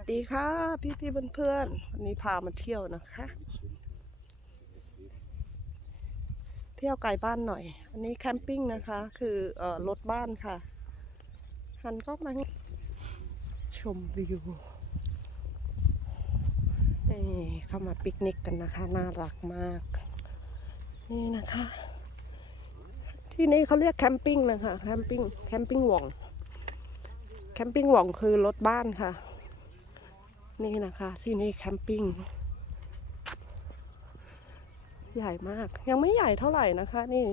สดีค่ะ พี่พี่เพื่อนๆวันนี้พามาเที่ยวนะคะ เที่ยวไกลบ้านหน่อย อันนี้แคมปิ้งนะคะ คือเอ่อรถบ้านค่ะ หันกล้องมาชมวิวนี่เข้ามาปิกนิกกันนะคะ น่ารักมาก นี่นะคะ ที่นี่เขาเรียกแคมปิ้งนะคะ แคมปิ้งแคมปิ้งหว่องแคมปิ้งหว่องคือรถบ้านค่ะ นี่นะคะ ที่นี่แคมปิ้งใหญ่มาก ยังไม่ใหญ่เท่าไหร่นะคะ นี่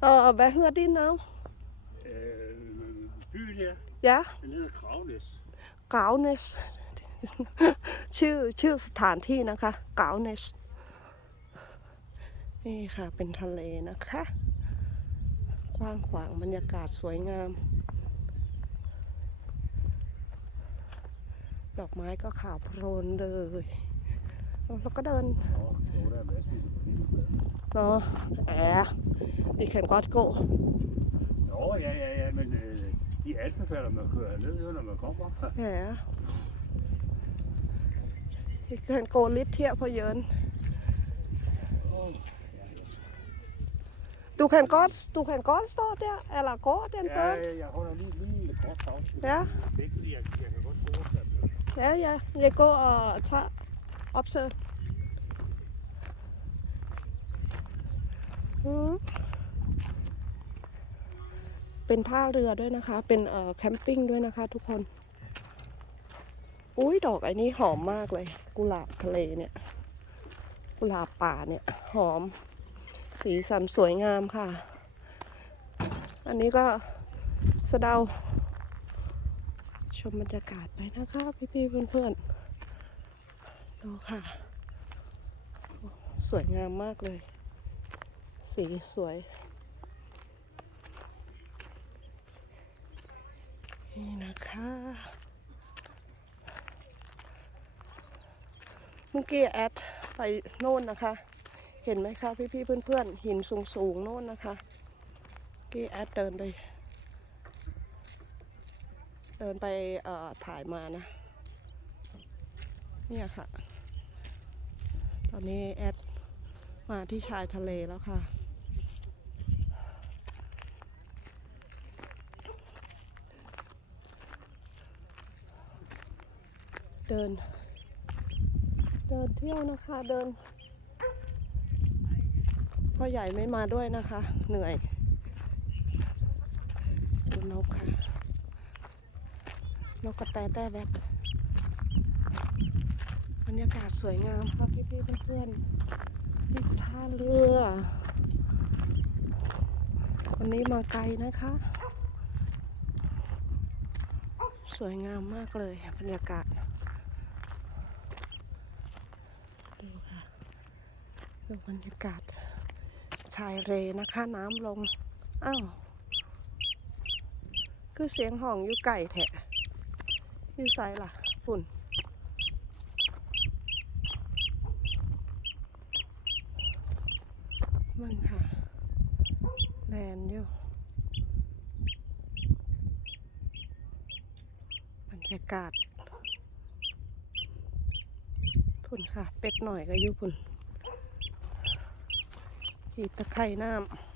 เออแบเฮือดินเอา Øh, byen her, ยะ den hedder Kravnes. กาวเนสชื่อชื่อสถานที่นะคะกาวเนสนี่ค่ะเป็นทะเลนะคะ กว้างขวางบรรยากาศสวยงาม ดอกไม้ก็ขาวโพลนเลย แล้วก็เดิน Og jo, der er massevis af parkeringspladser. เนาะแอบvi kan godt gå Jo, ja, ja, ja, men øh, de anbefaler, man kører ned, når man kommer. Ja. Vi kan gå lidt her på hjørnet. Du kan godt, du kan godt stå der, eller gå den Ja, først. ja, jeg holder lige, lige lidt kort pause. Ja. Det er ikke fordi, jeg, jeg kan godt fortsætte. Ja, ja, jeg går og tager opsøg. Mm. เป็นท่าเรือด้วยนะคะ เป็นเอ่อแคมปิ้งด้วยนะคะ ทุกคน อุ้ยดอกไอ้นี้หอมมากเลย กุหลาบทะเลเนี่ย กุหลาบป่าเนี่ยหอม สีสันสวยงามค่ะ อันนี้ก็สะเดา ชมบรรยากาศไปนะคะพี่ๆเพื่อนๆดูค่ะ สวยงามมากเลย สีสวย นี่นะคะเมื่อกี้แอดไปโน่นนะคะ เห็นไหมคะพี่ๆเพื่อนๆหินสูงๆโน่นนะคะกี้แอดเดินไป เดินไปถ่ายมานะ เนี่ยค่ะ ตอนนี้แอดมาที่ชายทะเลแล้วค่ะ เดิน เดินเที่ยวนะคะเดินพ่อใหญ่ไม่มาด้วยนะคะ เหนื่อย ดูนกค่ะ นกกระแตแต้แวดบรรยากาศสวยงามครับพี่พี่ๆเพื่อนๆนี่ท่าเรือ วันนี้มาไกลนะคะ สวยงามมากเลยบรรยากาศดูค่ะดูบรรยากาศชายเรนะคะน้ำลง อ้าว คือเสียงห้องอยู่ไก่แทะ อยู่ไซล่ะฝุ่นมันค่ะแลนอยู่บรรยากาศพุ่นค่ะ เป็ดหน่อยก็อยู่พุ่นขีตะไคร่น้ำ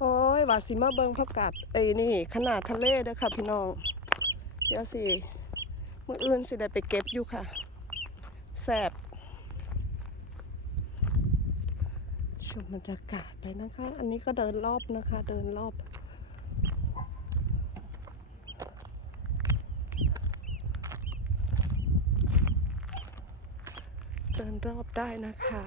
โอ้ยว่าสิมาเบิงพักกาดเอ้ยนี่ ขนาดทะเลเด้อค่ะพี่น้อง เดี๋ยวสิมื่ออื่นสิได้ไปเก็บอยู่ค่ะแสบชมบรรยากาศไปนะคะ อันนี้ก็เดินรอบนะคะ เดินรอบ เดินรอบได้นะคะ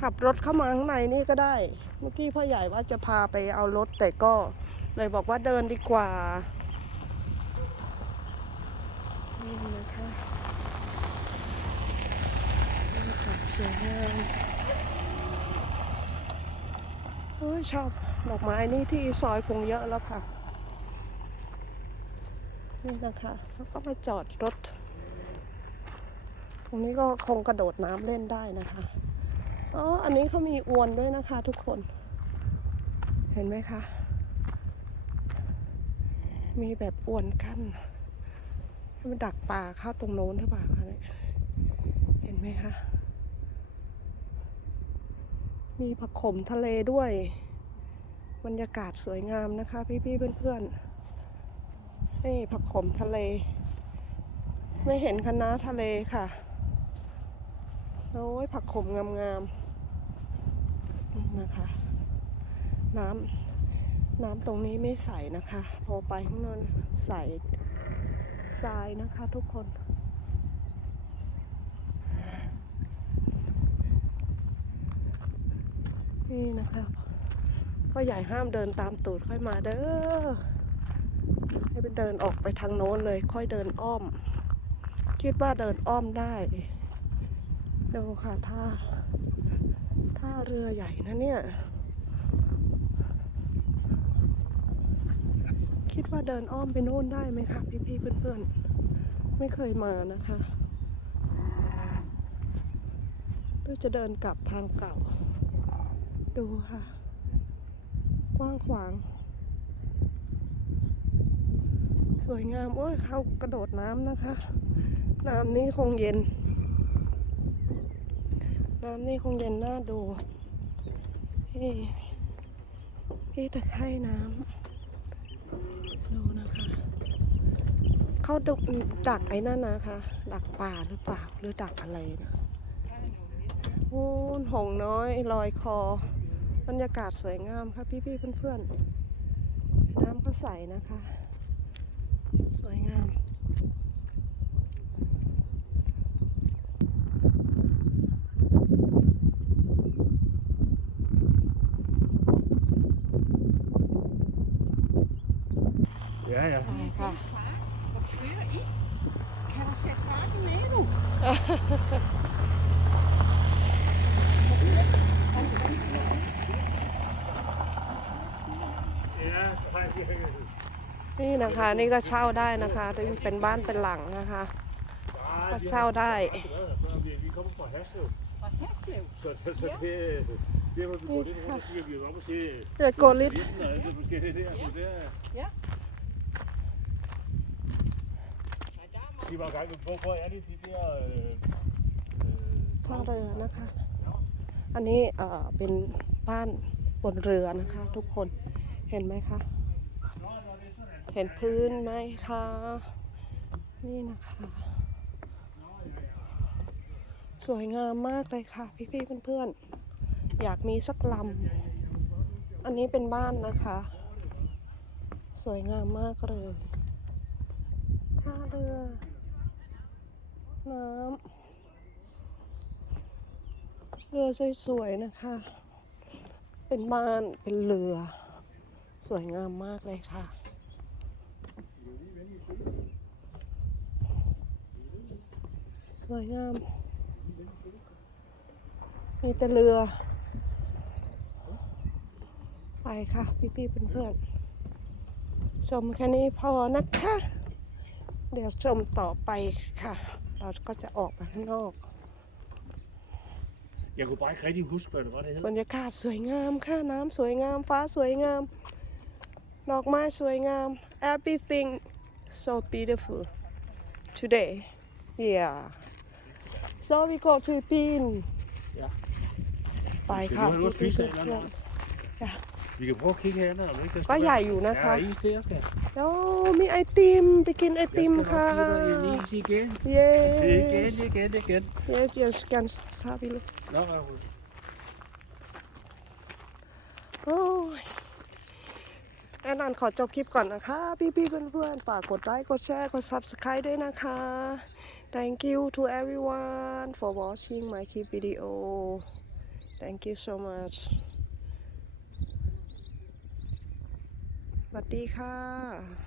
ขับรถเข้ามาข้างในนี่ก็ได้ เมื่อกี้พ่อใหญ่ว่าจะพาไปเอารถแต่ก็เลยบอกว่าเดินดีกว่านี่นะคะบรรยากาศสวยงามโอ้ยชอบดอกไม้นี่ที่ซอยคงเยอะแล้วค่ะ นี่นะคะแล้วก็มาจอดรถ ตรงนี้ก็คงกระโดดน้ำเล่นได้นะคะ อ๋อ อันนี้เขามีอวนด้วยนะคะทุกคน เห็นไหมคะ มีแบบอวนกั้นให้มันดักปลาเข้าตรงโน้นหรือเปล่าคะเนี่ย เห็นไหมคะ มีผักขมทะเลด้วย บรรยากาศสวยงามนะคะ พี่ๆเพื่อนๆ นี่ผักขมทะเล ไม่เห็นคณะทะเลค่ะ โอ้ยผักขมงามๆนะคะ น้ำน้ำตรงนี้ไม่ใสนะคะ พอไปข้างนอกใสทรายนะคะทุกคน นี่นะคะพ่อใหญ่ห้ามเดินตามตูดค่อยมาเด้อให้ไปเดินออกไปทางโน้นเลยค่อยเดินอ้อม คิดว่าเดินอ้อมได้ ดูค่ะท่าท่าเรือใหญ่นะเนี่ย คิดว่าเดินอ้อมไปโน่นได้ไหมคะพี่ๆเพื่อนๆ ไม่เคยมานะคะหรือจะเดินกลับทางเก่า ดูค่ะ กว้างขวาง สวยงาม โอ้ยเขากระโดดน้ำนะคะ น้ำนี้คงเย็น น้ำนี่คงเย็นน่าดูพี่พี่ตะไคร่น้ำดูนะคะเขาดุดักไอ้นั่นนะคะ ดักป่าหรือเปล่าหรือดักอะไรนะโอ้หงน้อยลอยคอบรรยากาศสวยงามค่ะพี่ๆเพื่อนๆน้ำก็ใสนะคะ สวยงาม Ja, ja. ไปค่ะ Wat kleur I? Kan der sætte farten med nu? Ja, hej. นี่นะคะนี่ก็เช่าได้นะคะที่เป็นบ้านเป็นหลังนะคะ Ah, Hvad vi sagde har dig? aldrig været her før. Vi, vi kommer fra Haslev, Fra Haslev. så, så, så det, det hvor vi går lidt rundt, så kigger vi jo op og se เดี๋ยวโกลิต vinden og alt det forskellige der. Så det er, Nej, der er meget. de var i gang med, hvor, hvor er det de der... Øh, เช่าเรือนะคะ อันนี้เอ่อเป็นบ้านบนเรือนะคะ ทุกคนเห็นไหมคะ เห็นพื้นไหมคะ นี่นะคะ สวยงามมากเลยค่ะ พี่ๆเพื่อนๆ อยากมีสักลำ อันนี้เป็นบ้านนะคะ สวยงามมากเลยท่าเรือ น้ำ เรือสวยๆนะคะ เป็นบ้านเป็นเรือ สวยงามมากเลยค่ะ ส วยงาม มีแต่เรือ ไปค่ะ พี่ๆเพื่อนๆชมแค่นี้พอนะคะ เดี๋ยวชมต่อไปค่ะ เราก็จะออกไปข้างนอก jeg kunne bare ikke rigtig huske, hvad det var, det hed. บรรยากาศสวยงามค่ะ น้ำสวยงาม ฟ้าสวยงาม ดอกไม้สวยงาม everything so beautiful today yeah so we go to Pin Ja. ไปค่ะ Skal du have noget at spise af, เพื่ eller อน noget? Vi kan prøve at kigge herinde, om ikke der ก็ skal ใหญ่ være- อยู่นะคะ Ja, is der, skal. โอ้มีไอติมไปกินไอ Jeg ติม skal ค่ะ nok give dig en is igen. yes Igen, igen, igen. yes yes กันซาบิล Nå, Rasmus. โอ้ยแอนนันขอจบคลิปก่อนนะคะ พี่ๆเพื่อนๆ ฝากกดไลค์ กดแชร์ กด subscribe ด้วยนะคะ thank you to everyone for watching my clip video thank you so much สวัสดีค่ะ